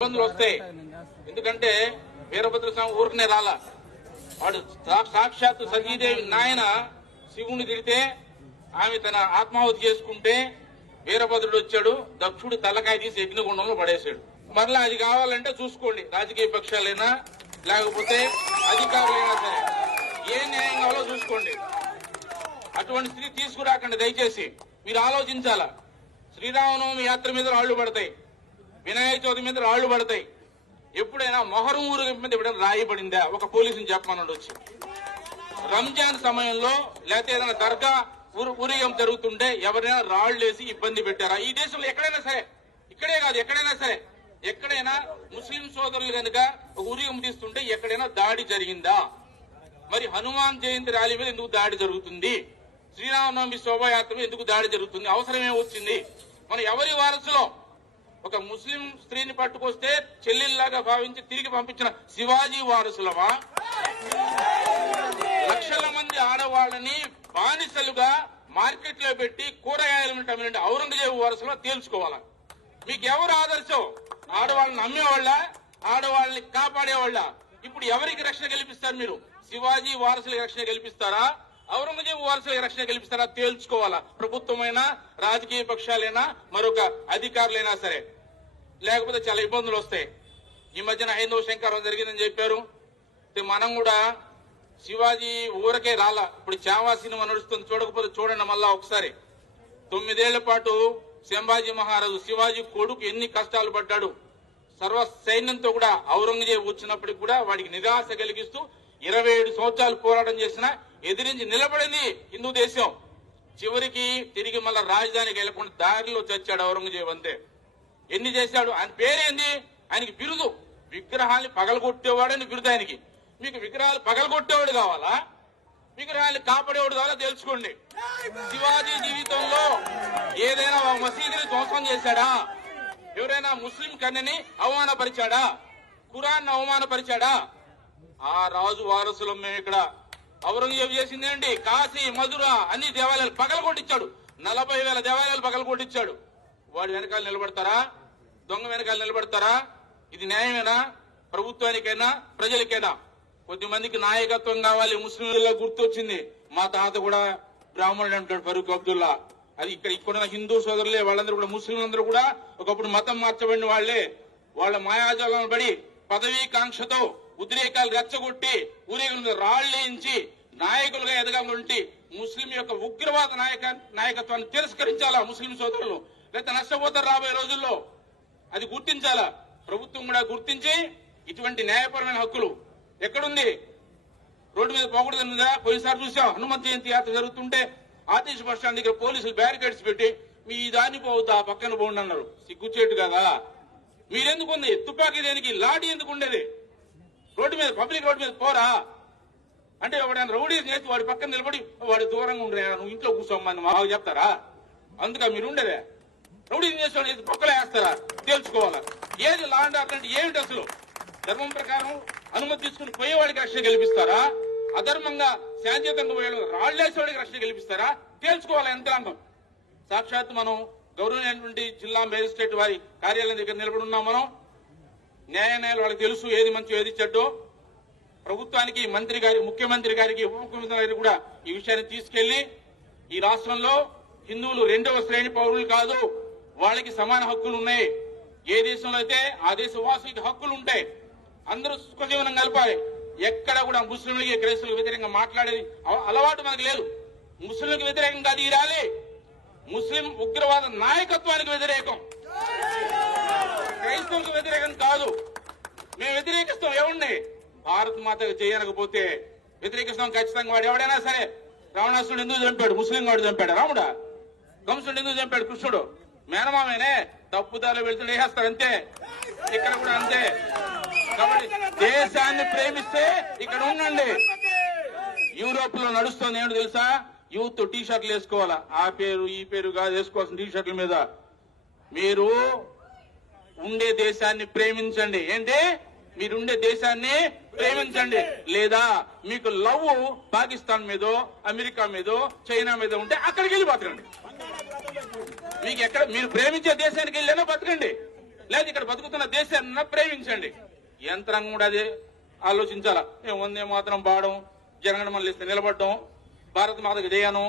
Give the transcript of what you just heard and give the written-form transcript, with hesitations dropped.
ఇబ్బందులు వస్తాయి. ఎందుకంటే వీరభద్ర స్వామి ఊరికనే రాలా, వాడు సాక్షాత్తు సతీదేవి నాయన శివుని తిడితే ఆమె తన ఆత్మాహుతి చేసుకుంటే వీరభద్రుడు వచ్చాడు, దక్షుడు తలకాయ తీసి యజ్ఞగుండంలో పడేశాడు. మరలా అది కావాలంటే చూసుకోండి, రాజకీయ పక్షాలైనా లేకపోతే అధికారులైనా సరే ఏ న్యాయం కావాలో చూసుకోండి. అటువంటి స్థితి తీసుకురాకండి దయచేసి. మీరు ఆలోచించాలా. శ్రీరామనవమి యాత్ర మీద రాళ్లు పడతాయి, వినాయక చవితి మీద రాళ్లు పడతాయి. ఎప్పుడైనా మొహరం ఊరేగింపు మీద ఎప్పుడైనా రాయి పడిందా? ఒక పోలీసుని చెప్పమన్నాడు వచ్చి. రంజాన్ సమయంలో లేకపోతే ఏదైనా దర్గా ఊరేగింపు జరుగుతుంటే ఎవరైనా రాళ్లు వేసి ఇబ్బంది పెట్టారా? ఈ దేశంలో ఎక్కడైనా సరే, ఇక్కడే కాదు ఎక్కడైనా సరే, ఎక్కడైనా ముస్లిం సోదరులు కనుక ఒక ఊరేగింపు తీస్తుంటే ఎక్కడైనా దాడి జరిగిందా? మరి హనుమాన్ జయంతి ర్యాలీ మీద ఎందుకు దాడి జరుగుతుంది? శ్రీరామనవమి శోభాయాత్ర మీద ఎందుకు దాడి జరుగుతుంది? అవసరమే వచ్చింది? మన ఎవరి వారసులో ఒక ముస్లిం స్త్రీని పట్టుకొస్తే చెల్లెల్లాగా భావించి తిరిగి పంపించిన శివాజీ వారసులమా? లక్షల మంది ఆడవాళ్ళని బానిసలుగా మార్కెట్ లో పెట్టి కూరగాయలు అమ్మిన ఔరంగజేబు వారసులో తేల్చుకోవాలా. మీకు ఎవరు ఆదర్శం? ఆడవాళ్ళని అమ్మేవాళ్ళ, ఆడవాళ్ళని కాపాడేవాళ్ళ? ఇప్పుడు ఎవరికి రక్షణ కల్పిస్తారు మీరు? శివాజీ వారసులకు రక్షణ కల్పిస్తారా, ఔరంగజేబు వారసులకు రక్షణ కల్పిస్తారా? తేల్చుకోవాలా. ప్రభుత్వమైనా రాజకీయ పక్షాలైనా మరొక అధికారులైనా సరే, లేకపోతే చాలా ఇబ్బందులు వస్తాయి. ఈ మధ్యన హైందవ శంకరం జరిగిందని చెప్పారు. మనం కూడా శివాజీ ఊరకే రాలా. ఇప్పుడు చావా సినిమా నడుస్తుంది, చూడకపోతే చూడండి మళ్ళా ఒకసారి. 9 ఏళ్ల పాటు సంభాజీ మహారాజు శివాజీ కొడుకు ఎన్ని కష్టాలు పడ్డాడు. సర్వ సైన్యంతో కూడా ఔరంగజేబు వచ్చినప్పటికి కూడా వాడికి నిరాశ కలిగిస్తూ 27 సంవత్సరాలు పోరాటం చేసినా ఎదిరించి నిలబడింది హిందూ దేశం. చివరికి తిరిగి మళ్ళా రాజధానికి వెళ్లకుండా దారిలో చచ్చాడు ఔరంగజేబు. అంతే. ఎన్ని చేశాడు? ఆయన పేరేంది? ఆయనకి బిరుదు విగ్రహాన్ని పగలగొట్టేవాడని బిరుదు ఆయనకి. మీకు విగ్రహాలు పగలగొట్టేవాడు కావాలా, విగ్రహాన్ని కాపాడేవాడు కావాలా? తెలుసుకోండి. శివాజీ జీవితంలో ఏదైనా ఒక మసీదుని ధ్వంసం చేశాడా? ఎవరైనా ముస్లిం కన్యని అవమానపరిచాడా? ఖురాన్ అవమానపరిచాడా? ఆ రాజు వారసులం మేము. ఇక్కడ ఔరంగజేబు చేసిందేంటి? కాశీ, మధుర అన్ని దేవాలయాలు పగలగొట్టించాడు. 40,000 దేవాలయాలు పగలగొట్టించాడు. వాడి వెనకాల నిలబడతారా? దొంగ వెనకాల నిలబడతారా? ఇది న్యాయమేనా? ప్రభుత్వానికైనా ప్రజలకైనా? కొద్దిమందికి నాయకత్వం కావాలి. ముస్లింలలో గుర్తొచ్చింది, మా తాత కూడా బ్రాహ్మణుడు అంటాడు ఫరూక్ అబ్దుల్లా. అది ఇక్కడ హిందూ సోదరులే, వాళ్ళందరూ కూడా ముస్లింలందరూ కూడా ఒకప్పుడు మతం మార్చబడిన వాళ్లే. వాళ్ళ మాయాజాలను పడి పదవీ కాంక్షతో ఉద్రేకాలు రెచ్చగొట్టి ఊరేగుల మీద రాళ్లేయించి నాయకులుగా ఎదగాలంటే ముస్లిం యొక్క ఉగ్రవాద నాయకత్వాన్ని తిరస్కరించాలా ముస్లిం సోదరులు, లేకపోతే నష్టపోతారు రాబోయే రోజుల్లో. అది గుర్తించాలా. ప్రభుత్వం కూడా గుర్తించి ఇటువంటి న్యాయపరమైన హక్కులు ఎక్కడుంది? రోడ్డు మీద పోకూడదన్నదా? పోయినసారి చూసాం, హనుమంత్ జయంతి యాత్ర జరుగుతుంటే ఆర్టీసీ బస్ స్టాండ్ దగ్గర పోలీసులు బ్యారికేడ్స్ పెట్టి మీ దాన్ని పోవద్దా, పక్కన పోండి అన్నారు. సిగ్గుచేటు కదా. మీరెందుకు ఉంది? తుపాకీ దేనికి? లాఠీ ఎందుకు ఉండేది? రోడ్డు మీద, పబ్లిక్ రోడ్డు మీద పోరా అంటే ఎవడైనా రౌడీ చేసి వాడి పక్కన నిలబడి వాడు దూరంగా ఉండే, నువ్వు ఇంట్లో కూర్చోమని మాకు చెప్తారా? అందుక మీరు ఉండేదే. రౌడీ చేసి పక్కలో వేస్తారా? తేల్చుకోవాలా. ఏది లా అండ్ ఆర్డర్ అంటే ఏమిటి? అసలు ధర్మం ప్రకారం అనుమతి తీసుకుని పోయేవాడికి రక్షణ కల్పిస్తారా? అధర్మంగా శాంతియుతంగా పోయేవాడు రాళ్లేసేవాడికి రక్షణ కల్పిస్తారా? తేల్చుకోవాలా యంత్రాంగం. సాక్షాత్ మనం గౌరవమైనటువంటి జిల్లా మేజిస్ట్రేట్ వారి కార్యాలయం దగ్గర నిలబడి ఉన్నాం. మనం న్యాయాలయాలు వాళ్ళకి తెలుసు ఏది మంచి ఏది చెడ్డో. ప్రభుత్వానికి, మంత్రి గారి, ముఖ్యమంత్రి గారికి, ఉప ముఖ్యమంత్రి గారికి కూడా ఈ విషయాన్ని తీసుకెళ్లి ఈ రాష్ట్రంలో హిందువులు 2వ శ్రేణి పౌరులు కాదు, వాళ్ళకి సమాన హక్కులు ఉన్నాయి. ఏ దేశంలో అయితే ఆ దేశ వాసులకి హక్కులు ఉంటాయి. అందరూ సుఖజీవనం కలపాలి. ఎక్కడ కూడా ముస్లింలకి, క్రైస్తవులకు వ్యతిరేకంగా మాట్లాడేది అలవాటు మనకు లేదు. ముస్లింలకు వ్యతిరేకంగా అది రాలి. ముస్లిం ఉగ్రవాద నాయకత్వానికి వ్యతిరేకం, క్రైస్తవులకు వ్యతిరేకం కాదు. మేము వ్యతిరేకిస్తాం ఎవరిని? భారత్ మాతకు చేయకపోతే వ్యతిరేకిస్తాం ఖచ్చితంగా. వాడు ఎవడైనా సరే. రావణాసురుడు ఎందుకు చంపాడు? ముస్లిం వాడు చంపాడు. రాముడా? కంసుడు ఎందుకు చంపాడు? కృష్ణుడు మేనమామేనే. తప్పుదారులు వెళ్తుండే వేస్తారు అంతే. ఇక్కడ కూడా అంతే. కాబట్టి దేశాన్ని ప్రేమిస్తే ఇక్కడ ఉండండి. యూరోప్ లో నడుస్తుంది ఏంటో తెలుసా? యూత్ టీ షర్ట్లు వేసుకోవాలా. ఆ పేరు ఈ పేరు కాదు వేసుకోవాల్సిన టీ షర్ట్ల మీద. మీరు ఉండే దేశాన్ని ప్రేమించండి. ఏంటి? మీరుండే దేశాన్ని ప్రేమించండి. లేదా మీకు లవ్ పాకిస్తాన్ మీదో, అమెరికా మీదో, చైనా మీద ఉంటే అక్కడికి వెళ్ళి బతకండి. మీకు ఎక్కడ మీరు ప్రేమించే దేశానికి వెళ్ళినా బతకండి. లేదా ఇక్కడ బతుకుతున్న దేశాన్ని ప్రేమించండి. యంత్రాంగం కూడా అదే ఆలోచించాలా. మేము వందే మాత్రం పాడడం, జనగణమన ఇస్తే నిలబడడం, భారత మాతకు జయను,